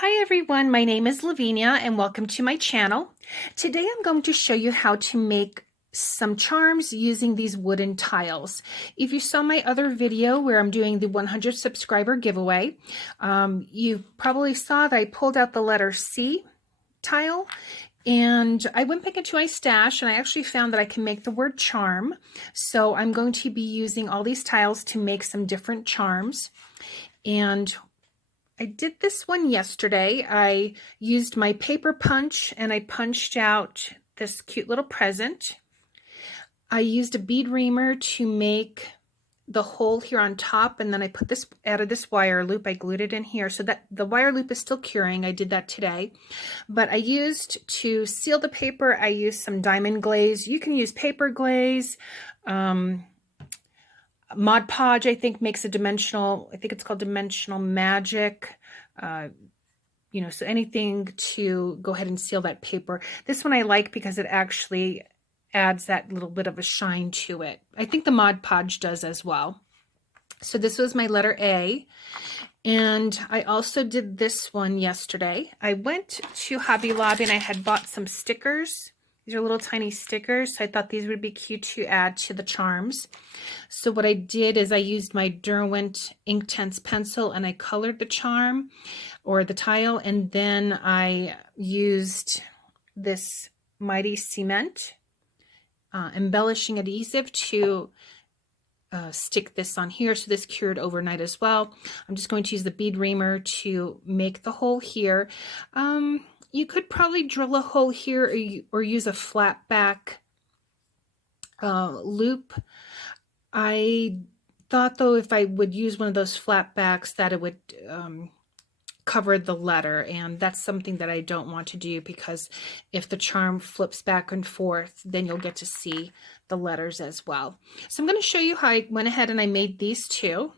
Hi everyone, my name is Lavinia and welcome to my channel. Today I'm going to show you how to make some charms using these wooden tiles. If you saw my other video where I'm doing the 100 subscriber giveaway, you probably saw that I pulled out the letter C tile and I went back into my stash and I actually found that I can make the word charm. So I'm going to be using all these tiles to make some different charms. And I did this one yesterday. I used my paper punch and I punched out this cute little present. I used a bead reamer to make the hole here on top, and then I put this, added this wire loop. I glued it in here so that the wire loop is still curing. I did that today. But I used, to seal the paper, I used some diamond glaze. You can use paper glaze. Mod Podge, I think, makes a dimensional, I think it's called Dimensional Magic. So anything to go ahead and seal that paper. This one I like because it actually adds that little bit of a shine to it. I think the Mod Podge does as well. So this was my letter A. And I also did this one yesterday. I went to Hobby Lobby and I had bought some stickers. These are little tiny stickers, so I thought these would be cute to add to the charms. So what I did is I used my Derwent Inktense pencil and I colored the charm or the tile, and then I used this Mighty Cement embellishing adhesive to stick this on here. So this cured overnight as well. I'm just going to use the bead reamer to make the hole here. You could probably drill a hole here or use a flat back loop. I thought though if I would use one of those flat backs that it would cover the letter, and that's something that I don't want to do because if the charm flips back and forth, then you'll get to see the letters as well. So I'm going to show you how I went ahead and I made these two.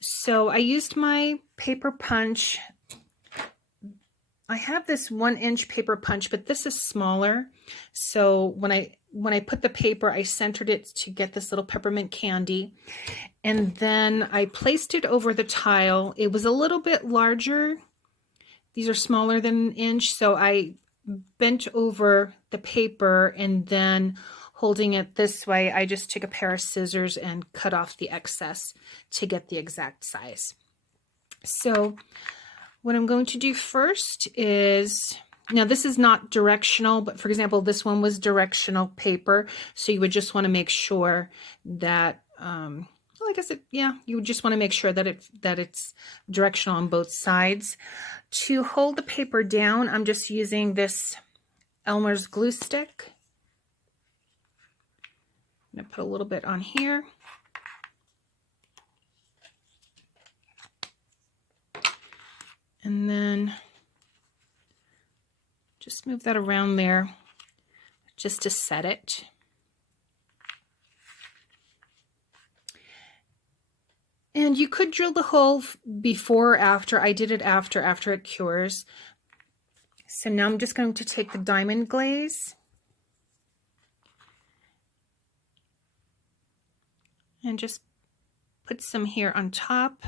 So I used my paper punch. I have this 1-inch paper punch, but this is smaller. So when I put the paper, I centered it to get this little peppermint candy. And then I placed it over the tile. It was a little bit larger. These are smaller than 1 inch. So I bent over the paper, and then holding it this way, I just took a pair of scissors and cut off the excess to get the exact size. So what I'm going to do first is, now this is not directional, but for example, this one was directional paper. So you would just want to make sure that, well, I guess you would just want to make sure that it's directional on both sides. To hold the paper down, I'm just using this Elmer's glue stick. I'm going to put a little bit on here. And then just move that around there just to set it. And you could drill the hole before or after. I did it after it cures. So now I'm just going to take the diamond glaze and just put some here on top.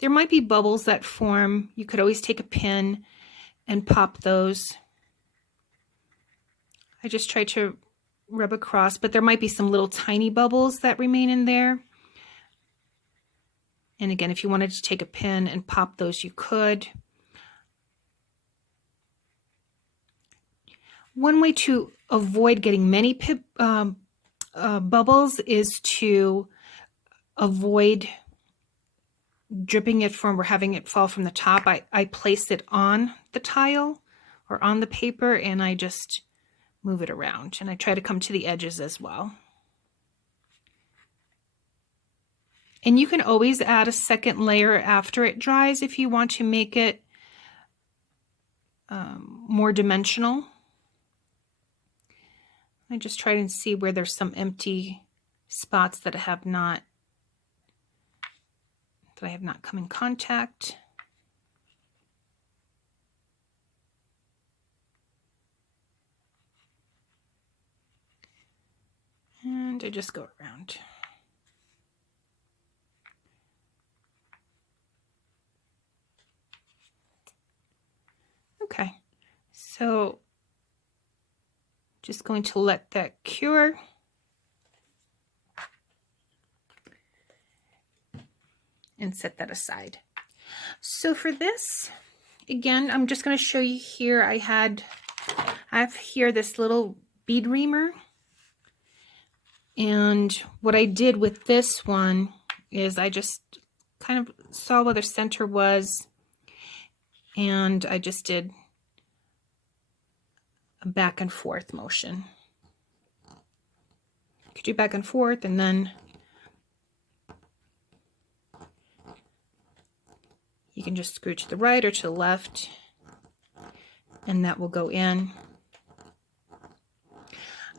There might be bubbles that form. You could always take a pin and pop those. I just try to rub across, but there might be some little tiny bubbles that remain in there. And again, if you wanted to take a pin and pop those, you could. One way to avoid getting many bubbles is to avoid dripping it from or having it fall from the top. I place it on the tile or on the paper, and I just move it around, and I try to come to the edges as well. And you can always add a second layer after it dries if you want to make it more dimensional. I just try to see where there's some empty spots that I have not come in contact. And I just go around. So just going to let that cure. And set that aside. So for this, again, I'm just going to show you here. I have here this little bead reamer. And what I did with this one is I just kind of saw where the center was, and I just did a back and forth motion. You could do back and forth, and then you can just screw to the right or to the left, and that will go in.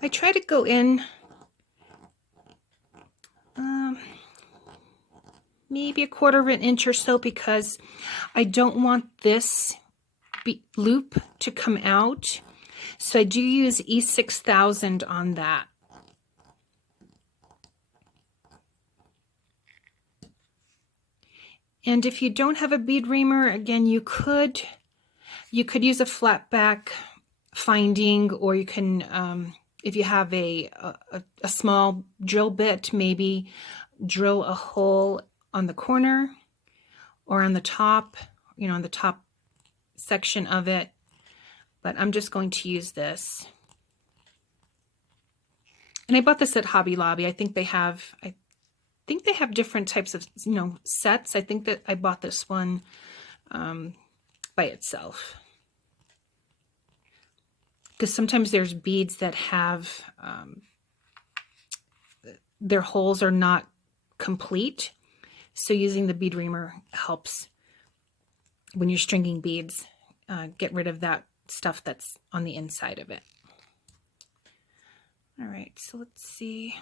I try to go in maybe a 1/4 of an inch or so, because I don't want this loop to come out. So I do use E6000 on that. And if you don't have a bead reamer, again, you could use a flat back finding, or you can, if you have a small drill bit, maybe drill a hole on the corner or on the top, on the top section of it. But I'm just going to use this. And I bought this at Hobby Lobby. I think they have different types of, sets. I think that I bought this one by itself. Because sometimes there's beads that have, their holes are not complete. So using the bead reamer helps when you're stringing beads, get rid of that stuff that's on the inside of it. All right, so let's see.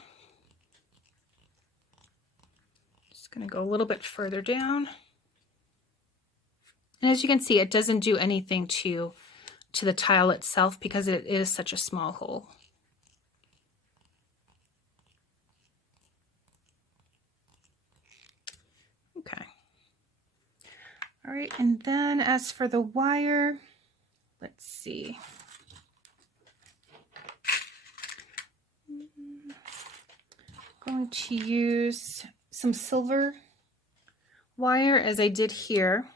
Just gonna go a little bit further down. And as you can see, it doesn't do anything to the tile itself because it is such a small hole. Okay. All right, and then as for the wire, let's see. I'm going to use some silver wire as I did here.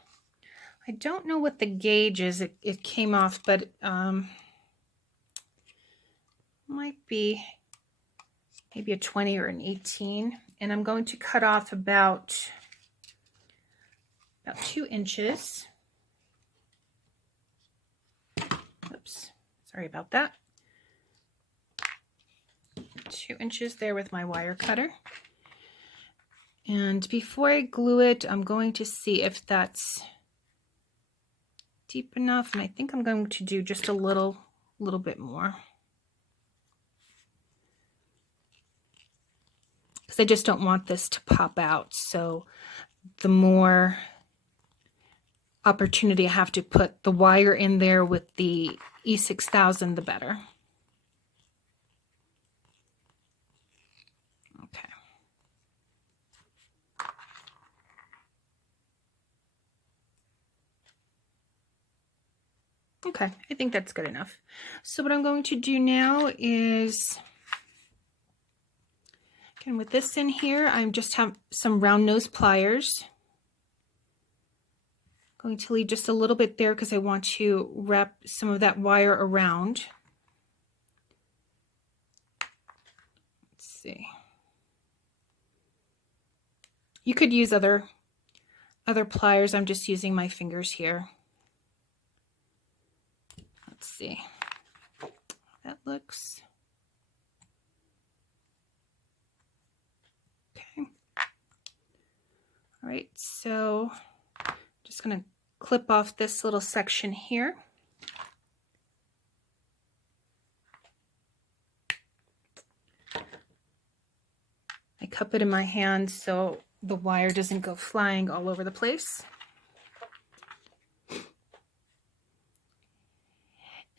I don't know what the gauge is. It came off, but might be maybe a 20 or an 18. And I'm going to cut off about 2 inches. Oops, sorry about that. 2 inches there with my wire cutter. And before I glue it, I'm going to see if that's deep enough, and I think I'm going to do just a little bit more, because I just don't want this to pop out. So the more opportunity I have to put the wire in there with the E6000, the better. Okay. Okay, I think that's good enough. So what I'm going to do now is, again, with this in here, I just have some round nose pliers. I'm going to leave just a little bit there because I want to wrap some of that wire around. Let's see. You could use other pliers. I'm just using my fingers here. Let's see. That looks okay. All right, so just going to clip off this little section here. I cup it in my hand so the wire doesn't go flying all over the place.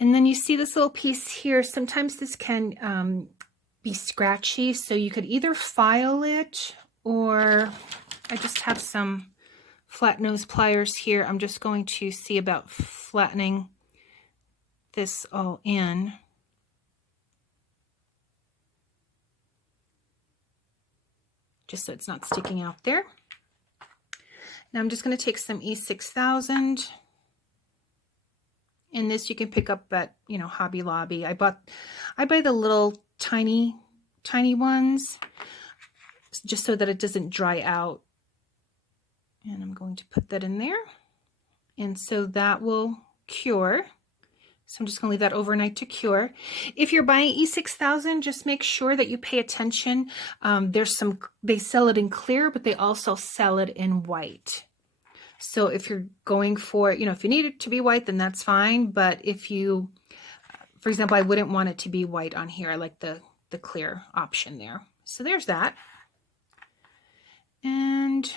And then you see this little piece here. Sometimes this can be scratchy, so you could either file it, or I just have some flat nose pliers here. I'm just going to see about flattening this all in. Just so it's not sticking out there. Now I'm just going to take some E6000. And this you can pick up at, you know, Hobby Lobby. I buy the little tiny ones just so that it doesn't dry out. And I'm going to put that in there. And so that will cure. So I'm just going to leave that overnight to cure. If you're buying E6000, just make sure that you pay attention. They sell it in clear, but they also sell it in white. So if you're going for, you know, if you need it to be white, then that's fine. But if you, for example, I wouldn't want it to be white on here. I like the clear option there. So there's that. And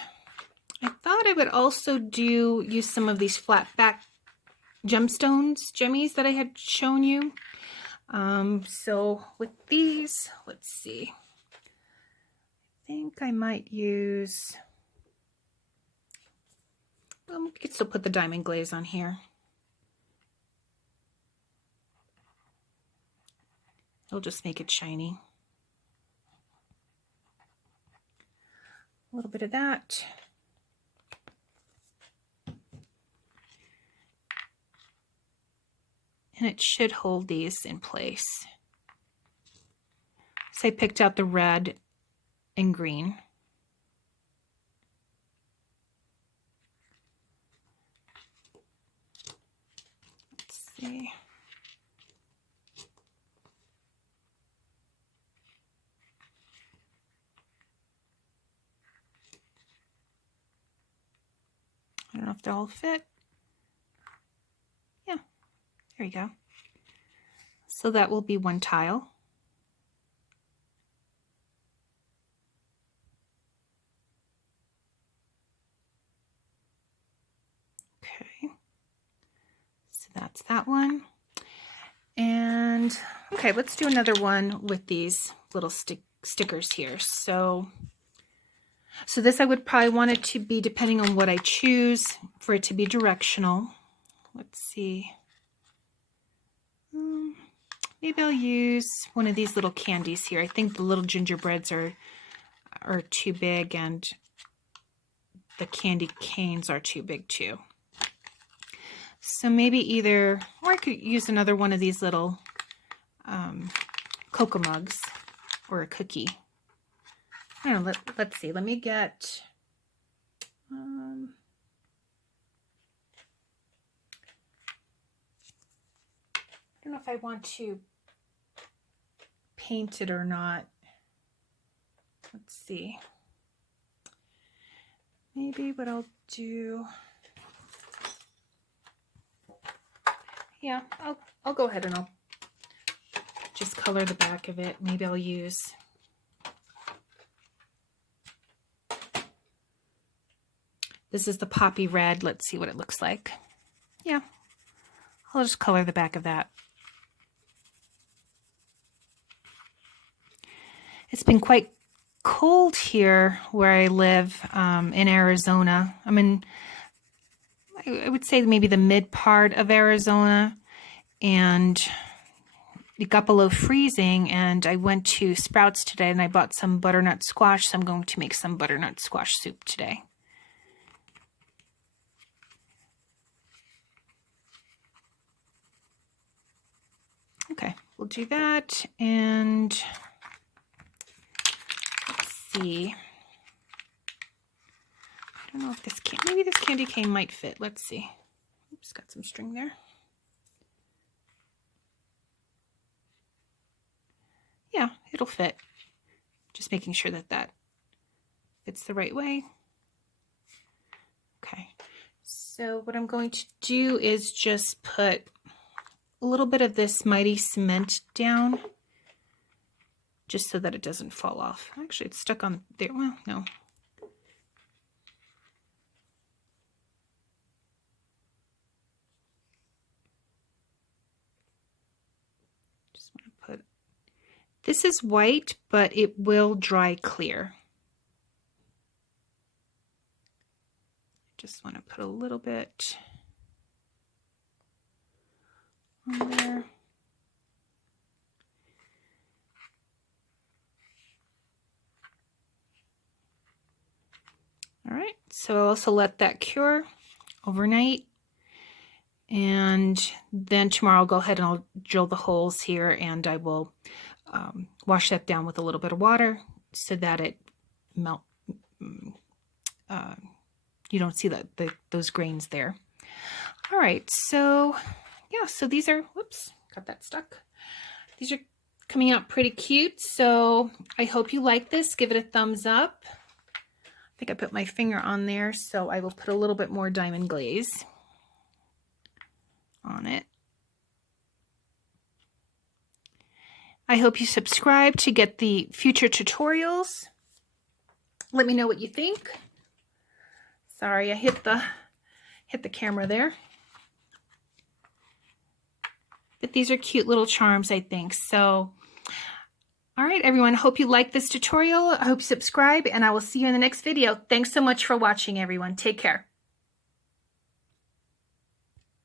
I thought I would also use some of these flat back jemmies that I had shown you. So with these, let's see. I think I might use, well, we could still put the diamond glaze on here. It'll just make it shiny. A little bit of that. And it should hold these in place. So I picked out the red and green. Let's see. I don't know if they'll all fit. Yeah, there you go. So that will be one tile. Okay, so that's that one. And okay, let's do another one with these little stickers here. So this I would probably want it to be, depending on what I choose, for it to be directional. Let's see. Maybe I'll use one of these little candies here. I think the little gingerbreads are too big, and the candy canes are too big too. So maybe either, or I could use another one of these little cocoa mugs or a cookie. I don't know, let's see. Let me get, I don't know if I want to paint it or not. Let's see. Maybe what I'll do, yeah, I'll go ahead and I'll just color the back of it. Maybe I'll use, this is the poppy red. Let's see what it looks like. Yeah, I'll just color the back of that. It's been quite cold here where I live in Arizona. I'm in, I would say maybe the mid part of Arizona, and it got below freezing, and I went to Sprouts today and I bought some butternut squash, so I'm going to make some butternut squash soup today. Okay, we'll do that, and let's see. I don't know if this maybe this candy cane might fit. Let's see. Oops, got some string there. Yeah, it'll fit. Just making sure that that fits the right way. Okay, so what I'm going to do is just put a little bit of this Mighty Cement down, just so that it doesn't fall off. Actually, it's stuck on there. Well, no. Just want to put, this is white, but it will dry clear. Just want to put a little bit on there. right, so I'll also let that cure overnight. And then tomorrow I'll go ahead and I'll drill the holes here, and I will wash that down with a little bit of water so that it melt. You don't see those grains there. All right, so yeah, so these are, whoops, got that stuck. These are coming out pretty cute, so I hope you like this. Give it a thumbs up. I think I put my finger on there, so I will put a little bit more diamond glaze on it. I hope you subscribe to get the future tutorials. Let me know what you think. Sorry, I hit the camera there. But these are cute little charms, I think. So, all right, everyone. Hope you like this tutorial. I hope you subscribe, and I will see you in the next video. Thanks so much for watching, everyone. Take care.